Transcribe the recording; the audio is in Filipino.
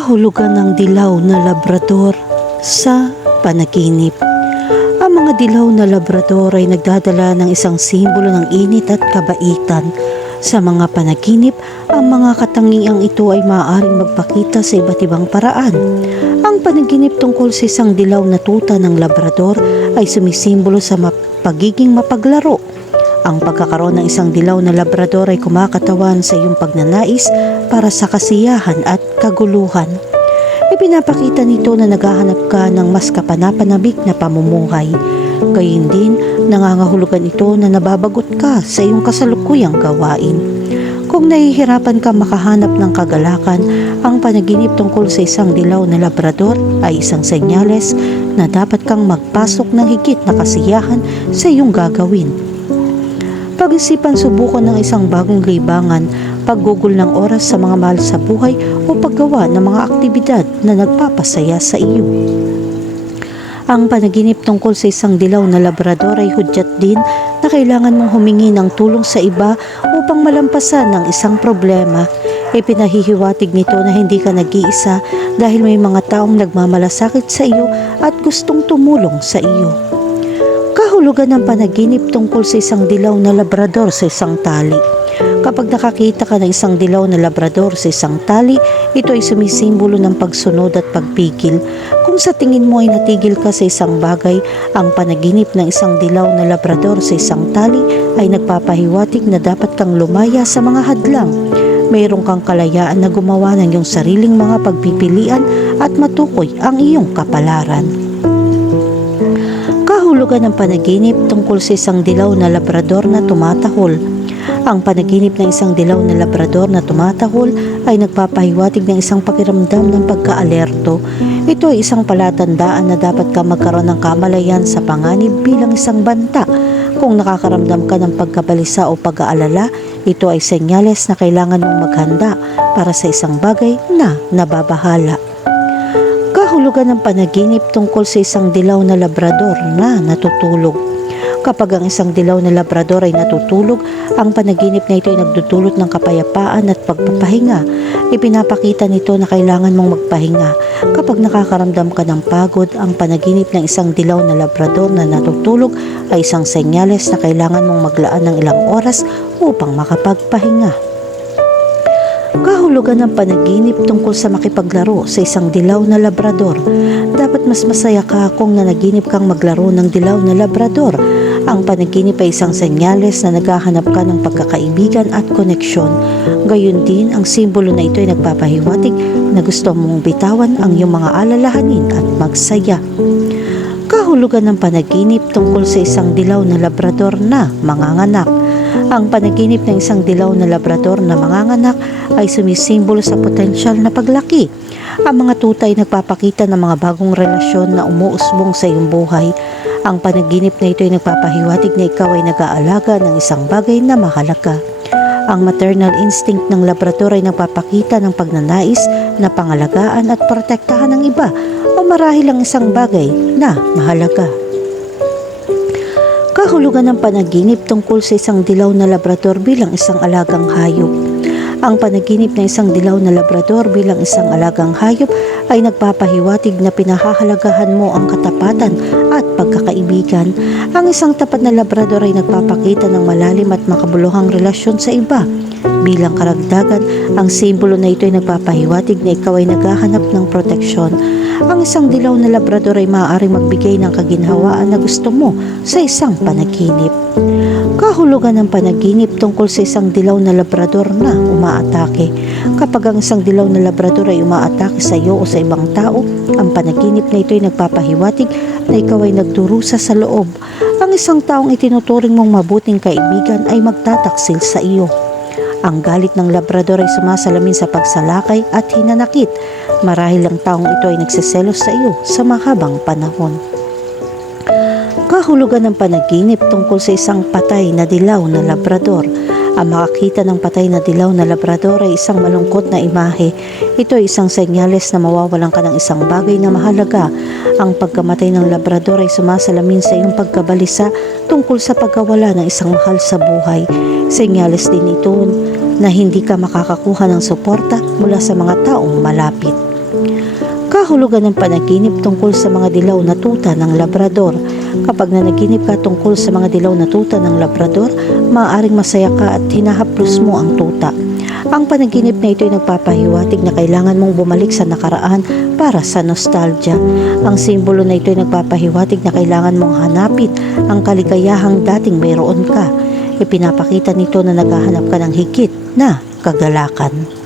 kahulugan ng dilaw na labrador sa panaginip. Ang mga dilaw na labrador ay nagdadala ng isang simbolo ng init at kabaitan. Sa mga panaginip, ang mga katangiang ito ay maaaring magpakita sa iba't ibang paraan. Ang panaginip tungkol sa isang dilaw na tuta ng labrador ay sumisimbolo sa map- pagiging mapaglaro. Ang pagkakaroon ng isang dilaw na labrador ay kumakatawan sa iyong pagnanais para sa kasiyahan at kaguluhan. Ipinapakita nito na naghahanap ka ng mas kapanapanabik na pamumuhay. Gayun din, nangangahulugan ito na nababagot ka sa iyong kasalukuyang gawain. Kung nahihirapan ka makahanap ng kagalakan, ang panaginip tungkol sa isang dilaw na labrador ay isang senyales na dapat kang magpasok ng higit na kasiyahan sa iyong gagawin. Pag-isipan subukan ng isang bagong libangan, paggugol ng oras sa mga mahal sa buhay o paggawa ng mga aktibidad na nagpapasaya sa iyo. Ang panaginip tungkol sa isang dilaw na labrador ay hudyat din na kailangan mong humingi ng tulong sa iba upang malampasan ng isang problema. Ipinahihiwatig nito na hindi ka nag-iisa dahil may mga taong nagmamalasakit sa iyo at gustong tumulong sa iyo. Kahulugan ng panaginip tungkol sa isang dilaw na labrador sa isang tali. Kapag nakakita ka ng isang dilaw na labrador sa isang tali, ito ay sumisimbolo ng pagsunod at pagpigil. Kung sa tingin mo ay natigil ka sa isang bagay, ang panaginip ng isang dilaw na labrador sa isang tali ay nagpapahiwatig na dapat kang lumaya sa mga hadlang. Mayroon kang kalayaan na gumawa ng iyong sariling mga pagpipilian at matukoy ang iyong kapalaran. Kahulugan ng panaginip tungkol sa isang dilaw na labrador na tumatahol. Ang panaginip ng isang dilaw na labrador na tumatahol ay nagpapahiwatig ng isang pakiramdam ng pagkaalerto. Ito ay isang palatandaan na dapat ka magkaroon ng kamalayan sa panganib bilang isang banta. Kung nakakaramdam ka ng pagkabalisa o pag-aalala, ito ay senyales na kailangan mong maghanda para sa isang bagay na nababahala. Kahulugan ng panaginip tungkol sa isang dilaw na labrador na natutulog. Kapag ang isang dilaw na labrador ay natutulog, ang panaginip na ito ay nagdudulot ng kapayapaan at pagpapahinga. Ipinapakita nito na kailangan mong magpahinga. Kapag nakakaramdam ka ng pagod, ang panaginip ng isang dilaw na labrador na natutulog ay isang senyales na kailangan mong maglaan ng ilang oras upang makapagpahinga. Kahulugan ng panaginip tungkol sa makipaglaro sa isang dilaw na labrador. Dapat mas masaya ka kung nanaginip kang maglaro ng dilaw na labrador. Ang panaginip ay isang senyales na naghahanap ka ng pagkakaibigan at koneksyon. Gayun din, ang simbolo na ito ay nagpapahiwatig na gusto mong bitawan ang iyong mga alalahanin at magsaya. Kahulugan ng panaginip tungkol sa isang dilaw na labrador na manganganak. Ang panaginip ng isang dilaw na labrador na manganganak ay sumisimbolo sa potensyal na paglaki. Ang mga tuta ay nagpapakita ng mga bagong relasyon na umuusbong sa iyong buhay. Ang panaginip na ito ay nagpapahiwatig na ikaw ay nag-aalaga ng isang bagay na mahalaga. Ang maternal instinct ng labrador ay nagpapakita ng pagnanais na pangalagaan at protektahan ng iba o marahil ang isang bagay na mahalaga. Kahulugan ng panaginip tungkol sa isang dilaw na labrador bilang isang alagang hayop. Ang panaginip ng isang dilaw na labrador bilang isang alagang hayop ay nagpapahiwatig na pinahahalagahan mo ang katapatan at pagkakaibigan. Ang isang tapat na labrador ay nagpapakita ng malalim at makabuluhang relasyon sa iba. Bilang karagdagan, ang simbolo na ito ay nagpapahiwatig na ikaw ay naghahanap ng proteksyon. Ang isang dilaw na labrador ay maaaring magbigay ng kaginhawaan na gusto mo sa isang panaginip. Kahulugan ng panaginip tungkol sa isang dilaw na labrador na umaatake. Kapag ang isang dilaw na labrador ay umaatake sa iyo o sa ibang tao, ang panaginip na ito ay nagpapahiwatig na ikaw ay nagdurusa sa loob. Ang isang taong itinuturing mong mabuting kaibigan ay magtataksil sa iyo. Ang galit ng labrador ay sumasalamin sa pagsalakay at hinanakit. Marahil ang taong ito ay nagsiselos sa iyo sa mahabang panahon. Kahulugan ng panaginip tungkol sa isang patay na dilaw na labrador. Ang makakita ng patay na dilaw na labrador ay isang malungkot na imahe. Ito ay isang senyales na mawawalan ka ng isang bagay na mahalaga. Ang pagkamatay ng labrador ay sumasalamin sa iyong pagkabalisa tungkol sa pagkawala ng isang mahal sa buhay. Senyales din ito na hindi ka makakakuha ng suporta mula sa mga taong malapit. Kahulugan ng panaginip tungkol sa mga dilaw na tuta ng Labrador. Kapag nanaginip ka tungkol sa mga dilaw na tuta ng Labrador, maaaring masaya ka at hinahaplos mo ang tuta. Ang panaginip na ito ay nagpapahiwatig na kailangan mong bumalik sa nakaraan para sa nostalgia. Ang simbolo na ito ay nagpapahiwatig na kailangan mong hanapin ang kaligayahang dating mayroon ka. Ipinapakita nito na naghahanap ka ng higit na kagalakan.